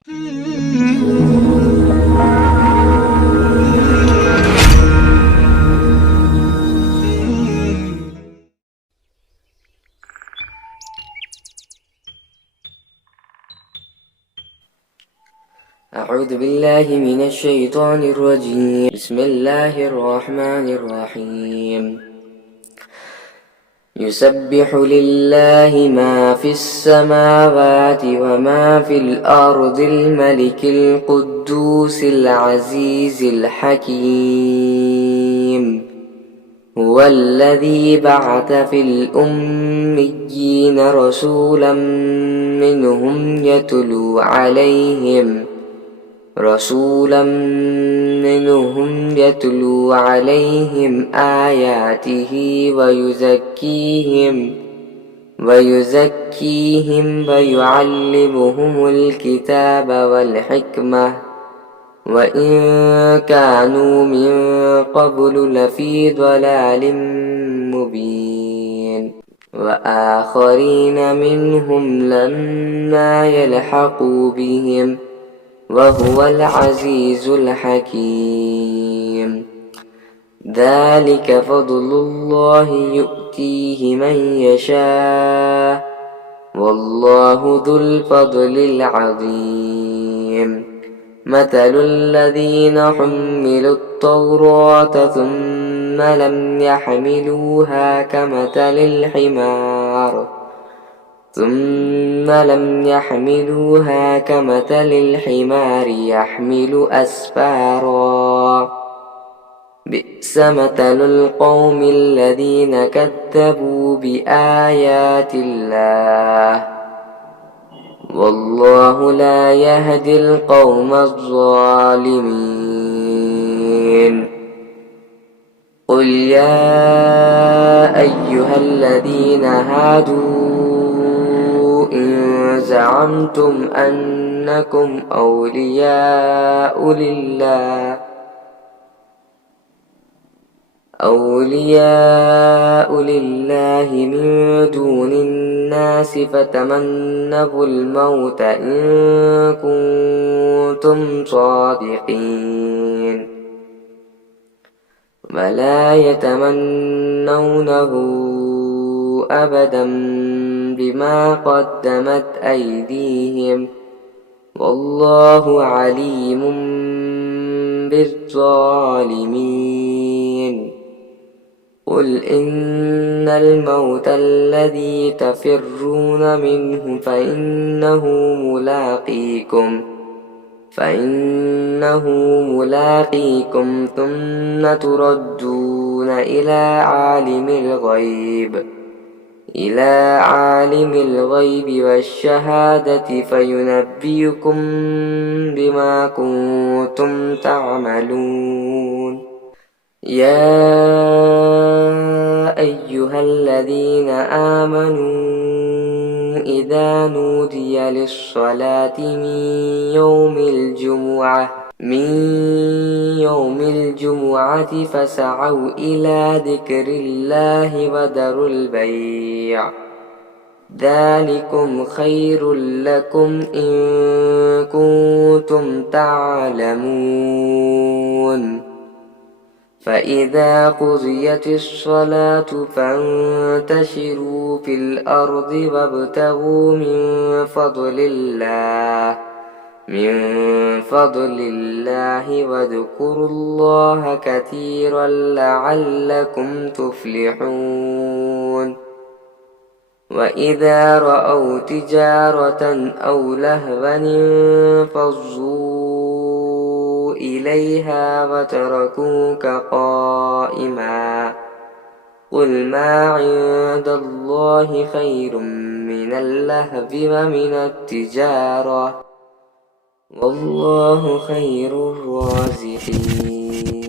أعوذ بالله من الشيطان الرجيم. بسم الله الرحمن الرحيم. يسبح لله ما في السماوات وما في الأرض الملك القدوس العزيز الحكيم. هو الذي بعث في الأميين رسولا منهم يتلو عليهم آياته ويزكيهم ويعلمهم الكتاب والحكمة وإن كانوا من قبل لفي ضلال مبين. وآخرين منهم لما يلحقوا بهم وهو العزيز الحكيم. ذلك فضل الله يؤتيه من يشاء والله ذو الفضل العظيم. مثل الذين حملوا التوراة ثم لم يحملوها كمثل الحمار يحمل أسفارا. بئس مثل القوم الذين كذبوا بآيات الله والله لا يهدي القوم الظالمين. قل يا أيها الذين هادوا إن زعمتم أنكم أولياء لله من دون الناس فتمنوا الموت إن كنتم صادقين ولا يتمنونه أبدا بما قدمت أيديهم والله عليم بالظالمين. قل إن الموت الذي تفرون منه فإنه ملاقيكم ثم تردون إلى عالم الغيب والشهادة فينبئكم بما كنتم تعملون. يا أيها الذين آمنوا إذا نودي للصلاة من يوم الجمعة فاسعوا إلى ذكر الله وذروا البيع ذلكم خير لكم إن كنتم تعلمون. فإذا قضيت الصلاة فانتشروا في الأرض وابتغوا من فضل الله واذكروا الله كثيرا لعلكم تفلحون. وإذا رأوا تجارة أو لهوا انفضوا إليها وتركوك قائما قل ما عند الله خير من اللهو ومن التجارة والله خير الرازقين.